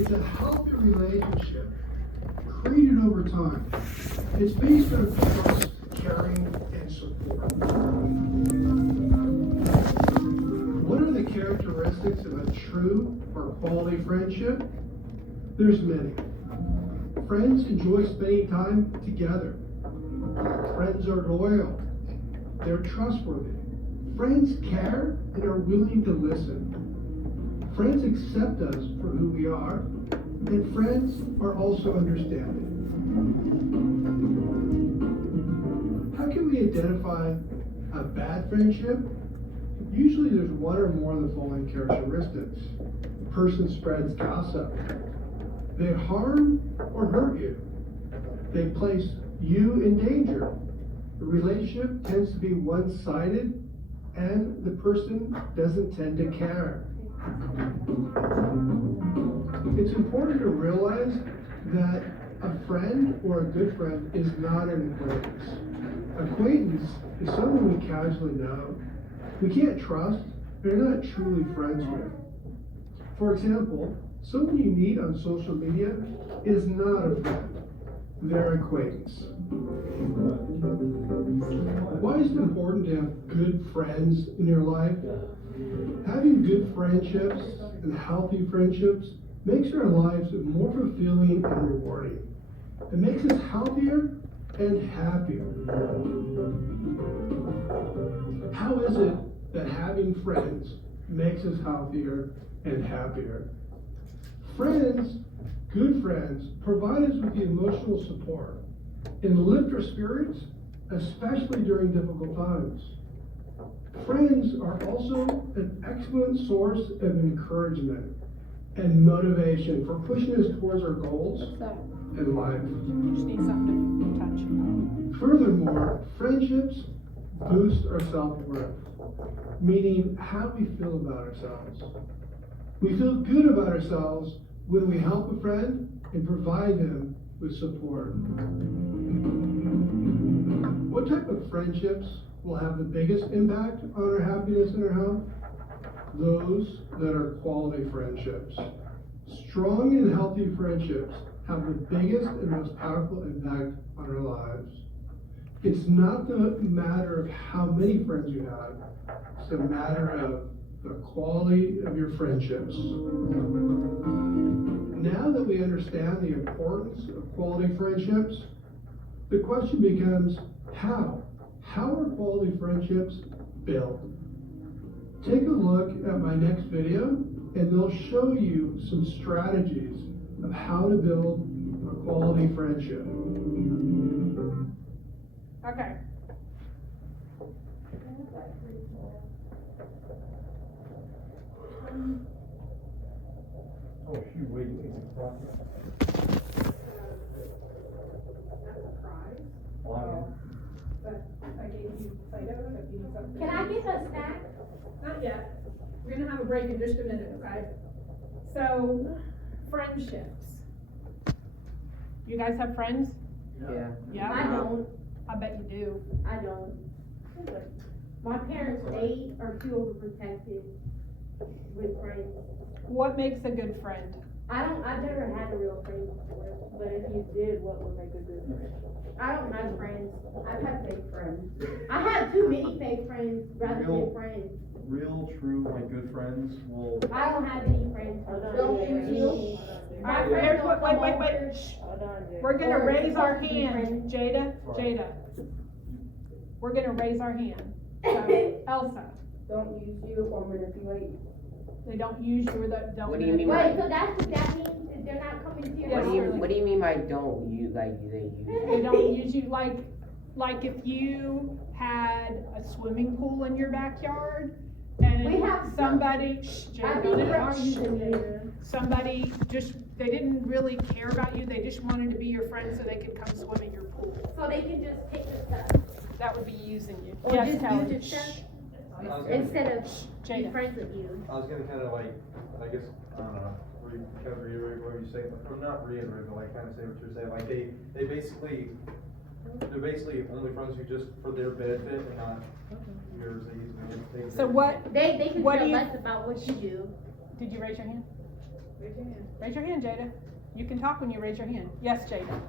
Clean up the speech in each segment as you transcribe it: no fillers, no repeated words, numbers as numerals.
It's a healthy relationship created over time. It's based on trust, caring, and support. What are the characteristics of a true or quality friendship? There's many. Friends enjoy spending time together. Friends are loyal. They're trustworthy. Friends care and are willing to listen. Friends accept us for who we are, and friends are also understanding. How can we identify a bad friendship? Usually there's one or more of the following characteristics. The person spreads gossip. They harm or hurt you. They place you in danger. The relationship tends to be one-sided, and the person doesn't tend to care. It's important to realize that a friend or a good friend is not an acquaintance. Acquaintance is someone we casually know. We can't trust, they're not truly friends with. For example, someone you meet on social media is not a friend. They're an acquaintance. Why is it important to have good friends in your life? Having good friendships and healthy friendships makes our lives more fulfilling and rewarding. It makes us healthier and happier. How is it that having friends makes us healthier and happier? Friends, good friends, provide us with the emotional support and lift our spirits, especially during difficult times. Friends are also an excellent source of encouragement and motivation for pushing us towards our goals in life. You just need something to touch. Furthermore, friendships boost our self-worth, meaning how we feel about ourselves. We feel good about ourselves when we help a friend and provide them with support. What type of friendships will have the biggest impact on our happiness and our health? Those that are quality friendships. Strong and healthy friendships have the biggest and most powerful impact on our lives. It's not the matter of how many friends you have, it's a matter of the quality of your friendships. Now that we understand the importance of quality friendships, the question becomes how? How are quality friendships built? Take a look at my next video and they'll show you some strategies of how to build a quality friendship. Okay. Oh, shoot, wait, it's a process. That's a prize. Wow. But I gave you Play-Doh if you need something. Can I get a snack? Not yet. We're gonna have a break in just a minute, okay? So, friendships. You guys have friends? Yeah. Yeah? I don't, I bet you do. I don't. My parents, they are too overprotective with friends. What makes a good friend? I've never had a real friend before, but if you did, what would make a good friend? I don't have friends. I've had fake friends. I have too many fake friends rather than friends. Real, true, and good friends will. I don't have any friends. Don't use you. My Here's friends what, don't wait, come wait, over. shh. Hold on, We're gonna Or raise our supposed to be hand. Jada. We're gonna raise our hand. So, Elsa, Don't use you or manipulate. they don't use you or they don't. What do you mean Wait, by- so that means that they're not coming to your Yes, house? What do you mean by don't you, like, they use? They don't use you, like if you had a swimming pool in your backyard and We have- somebody, I Jada, think don't they are interrupt. using you. Somebody just, they didn't really care about you, they just wanted to be your friend so they could come swim in your pool. So they can just take the stuff That would be using you. Or Yes, just Kelly. use your stuff? Shh. instead of be Jada. friends with you. I was gonna kind of like, I guess, I don't know, kind of reiterate what you say, or not reiterate, but like kind of say what you're saying. Like they're basically only friends who just for their benefit and not yours. They So what, They can What care do you- less about what you do. did you raise your hand? Raise your hand. Raise your hand, Jada. You can talk when you raise your hand. Yes, Jada.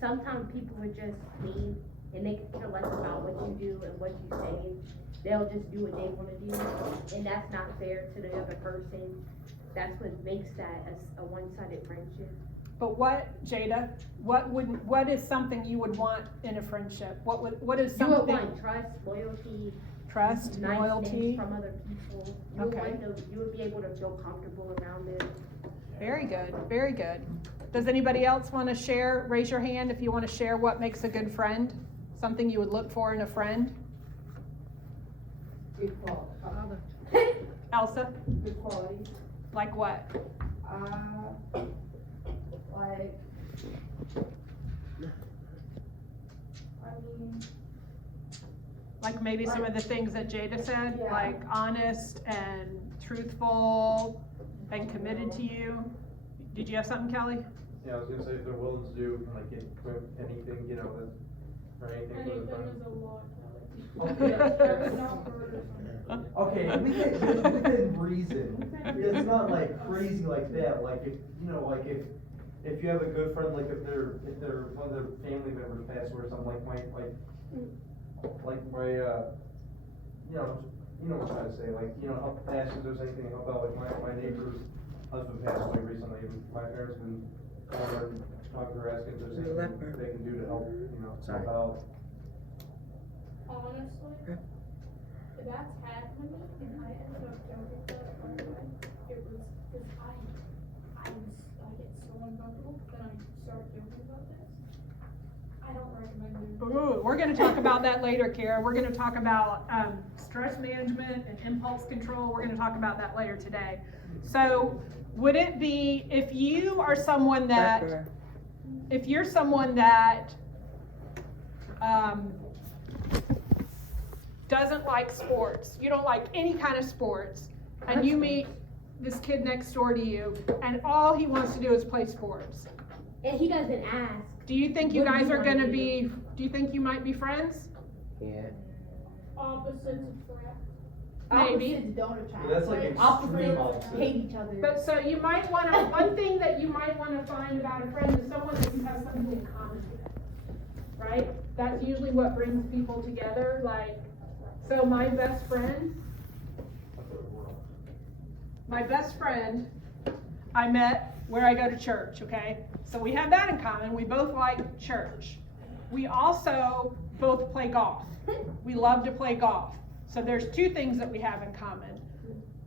Sometimes people are just mean and they can care less about what you do and what you say. They'll just do what they wanna do, and that's not fair to the other person. That's what makes that a one-sided friendship. But what, Jada, what is something you would want in a friendship? What is You would something? want trust, loyalty, Trust, nice loyalty. things from other people. You would Okay. you would be able to feel comfortable around them. Very good, very good. Does anybody else wanna share? Raise your hand if you wanna share what makes a good friend. Something you would look for in a friend. Good quality. Elsa, Good qualities. like what? Like, I mean, Like maybe some of the things that Jada said, Yeah. like honest and truthful and committed to you. Did you have something, Kelly? Yeah, I was gonna say if they're willing to do, like, anything, you know, or anything for their friends. a lot, Okay, within reason. It's not like crazy like that, like if, you know, like if you have a good friend, like if one of their family members passed away or something, like my, you know what I'm trying to say, like, you know, help ask if there's anything to help out, like my neighbor's husband passed away recently, and my parents been calling her, talking to her, asking if there's anything they can do to help, you know, Sorry. help out. Honestly, if that's happened to me, and I ended up going with that one way, it was, cause I get so uncomfortable, then I start thinking about this. I don't recommend doing it. Ooh, we're gonna talk about that later, Kara. We're gonna talk about, stress management and impulse control. We're gonna talk about that later today. So, would it be, if you are someone that, if you're someone that, doesn't like sports, you don't like any kind of sports, and you meet this kid next door to you, and all he wants to do is play sports, And he doesn't ask. do you think you What do guys you are wanna gonna do? be, do you think you might be friends? Yeah. Opposites attract. Maybe. Opposites don't attract. But that's like extreme Opposites opposite. hate each other. But so you might wanna, one thing that you might wanna find about a friend is someone that you have something in common with, right? That's usually what brings people together, like, so my best friend, I met where I go to church, okay? So we have that in common, we both like church. We also both play golf. We love to play golf. So there's two things that we have in common.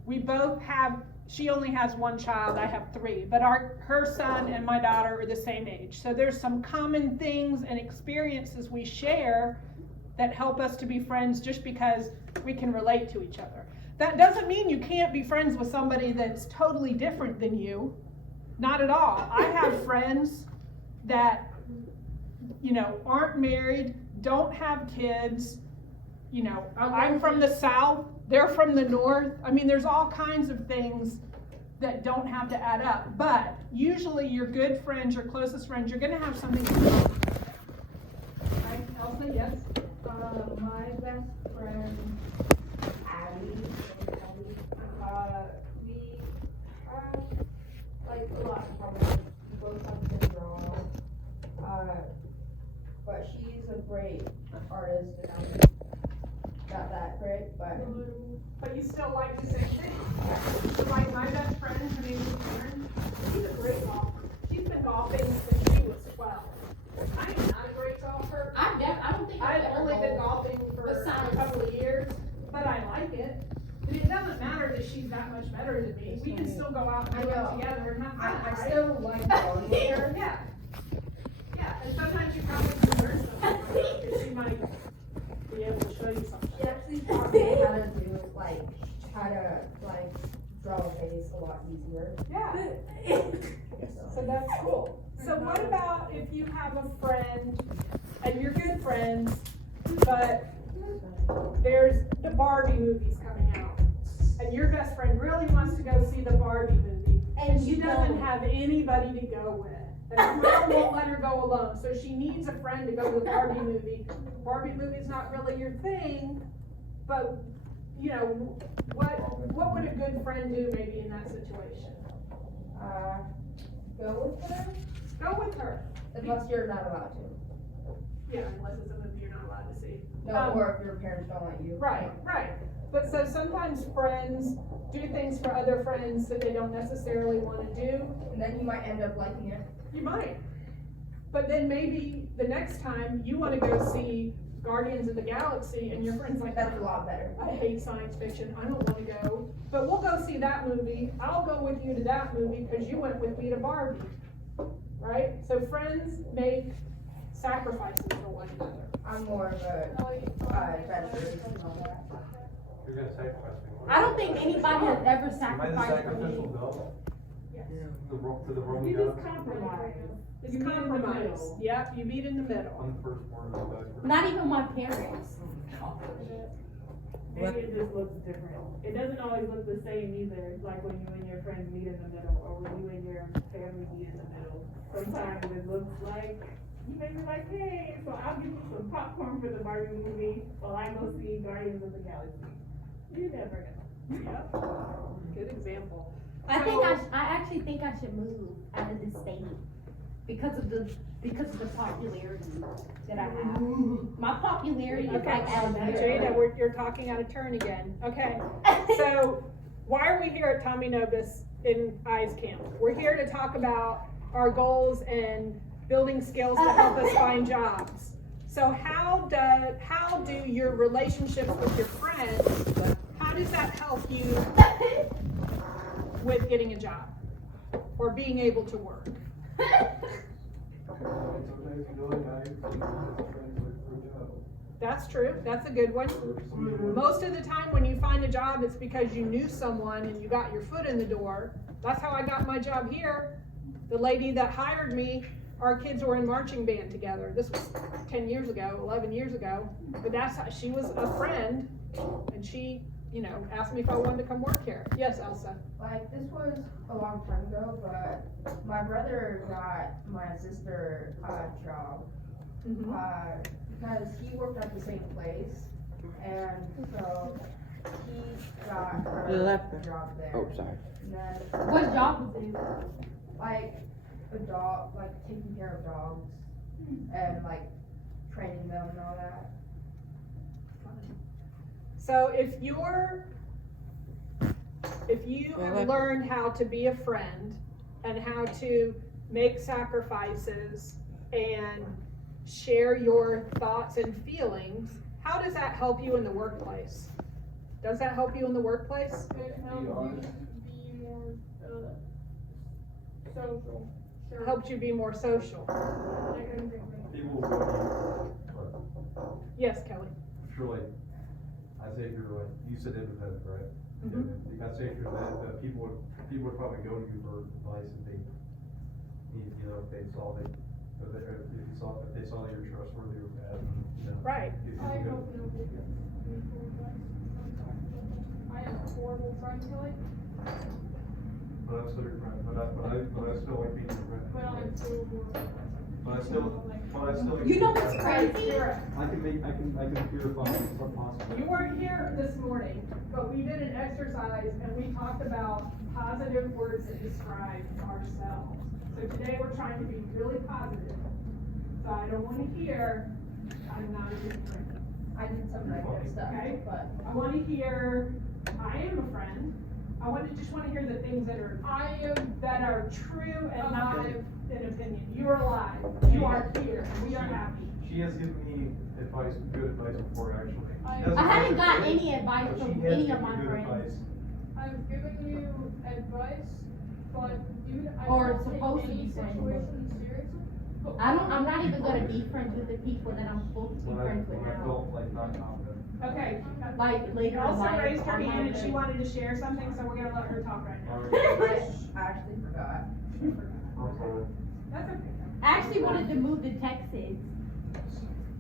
We both have, she only has one child, I have three, but her son and my daughter are the same age. So there's some common things and experiences we share that help us to be friends just because we can relate to each other. That doesn't mean you can't be friends with somebody that's totally different than you. Not at all. I have friends that, you know, aren't married, don't have kids, you know, I'm from the South, they're from the North. I mean, there's all kinds of things that don't have to add up, but usually your good friends, your closest friends, you're gonna have something in common. Right, Elsa, yes? my best friend, Abby, we have, like, a lot in common. We both have syndrome. But she's a great artist, and I'm not that great, But you still like the same thing. So like my best friend, her name is Karen, she's a great golfer. She's been golfing since she was 12. I am not a great golfer. I don't think I've only been golfing for a couple of years, but I like it. I mean, it doesn't matter that she's that much better than me. We can still go out and do I know. it together and have fun, I right? still like going there. Yeah. Yeah, and sometimes you probably can learn something from her, because she might be able to show you something. She actually taught me how to do, like, draw a face a lot easier. Yeah. So that's cool. So what about if you have a friend and you're good friends, but there's the Barbie movie's coming out, and your best friend really wants to go see the Barbie movie, and she doesn't have anybody to go with. And her mom won't let her go alone, so she needs a friend to go to the Barbie movie. Barbie movie's not really your thing, but you know, what would a good friend do maybe in that situation? Go with her, Go with her. unless you're not allowed to. Yeah, unless it's a movie you're not allowed to see. No, or if your parents don't let you. Right, right. But so sometimes friends do things for other friends that they don't necessarily wanna do. And then you might end up liking it. You might. But then maybe the next time you wanna go see Guardians of the Galaxy and your friend's like, That's a lot better. I hate science fiction, I don't wanna go. But we'll go see that movie, I'll go with you to that movie because you went with me to Barbie. Right? So friends make sacrifices for one another. I'm more of a adventurous and all that. You're gonna sacrifice me. What? I don't think anybody has ever Am I the sacrificed for sacrificial me. dove? Yes. To the Roman You god? just compromise. It's You meet in the compromise. middle. Yep, you meet in the middle. I'm the first born of the god. Not even my parents. Maybe it just looks different. It doesn't always look the same either, like when you and your friends meet in the middle, or when you and your family meet in the middle. Sometimes it looks like, you may be like, hey, so I'll give you some popcorn for the Barbie movie, while I go see Guardians of the Galaxy. You never know. Yep. Good example. I actually think I should move out of the state because of the popularity that I have. My popularity is Okay, like Alabama. Jada, you're talking out of turn again. Okay, so why are we here at Tommy Nobis in Eyes Camp? We're here to talk about our goals and building skills to help us find jobs. So how do your relationships with your friends, how does that help you with getting a job or being able to work? Sometimes you know a guy who's trying to look for a job. That's true, that's a good one. Most of the time when you find a job, it's because you knew someone and you got your foot in the door. That's how I got my job here. The lady that hired me, our kids were in marching band together. This was 10 years ago, 11 years ago. But that's how, she was a friend and she, you know, asked me if I wanted to come work here. Yes, Elsa. Like, this was a long time ago, but my brother got my sister a job. Mhm. Because he worked at the same place, and so he got her a job there. Oh, sorry. And then, What job was it? like, a dog, like, taking care of dogs, and, like, training them and all that. So if you have learned how to be a friend and how to make sacrifices and share your thoughts and feelings, how does that help you in the workplace? Does that help you in the workplace? It helps you be more, social. Sure. Helps you be more social? Like, I agree. People will go to you, Yes, Kelly? but surely, I say if you're like, you said independent, right? Mhm. You gotta say if you're that, people would probably go to you for advice if they need, you know, if they saw that you're trustworthy or bad, you know. Right. if you I go- hope nobody gives me poor advice. I am a horrible friend, Kelly, But I'm still your friend, but I still like being your friend. but I'm so horrible. But I still. You know what's crazy? I can purify what possible. You weren't here this morning, but we did an exercise and we talked about positive words that describe ourselves. So today we're trying to be really positive. So I don't wanna hear, I'm not a good friend. I did some negative stuff, Okay. but I wanna hear, I am a friend. Just wanna hear the things that are true and not an opinion. You are alive, you are here, and we are happy. She has given me good advice before, actually. I haven't got any advice But from she has any of given my me good friends. advice. I've given you advice, but dude, I Or don't take supposed to any be friends. situation seriously. But I'm not even gonna be friends with the people that I'm supposed to be When I friends with now. felt like not confident. Okay. Like later in Elsa life. raised her I'm hand and not she gonna- wanted to share something, so we're gonna let her talk right now. I actually forgot. I'm sorry. That's okay. I actually wanted to move to Texas.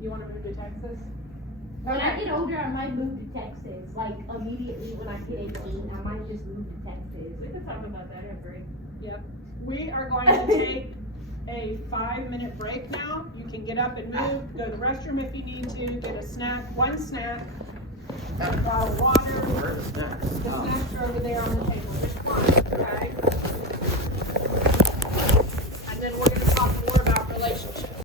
You wanna move to Texas? When I get older, I might move to Texas. Like immediately when I get 18, I might just move to Texas. We can talk about that at break. We are going to take a 5-minute break now. You can get up and move, go to the restroom if you need to, get a snack, one snack, Water, Where's the snacks? the snacks are over there on the table, just one.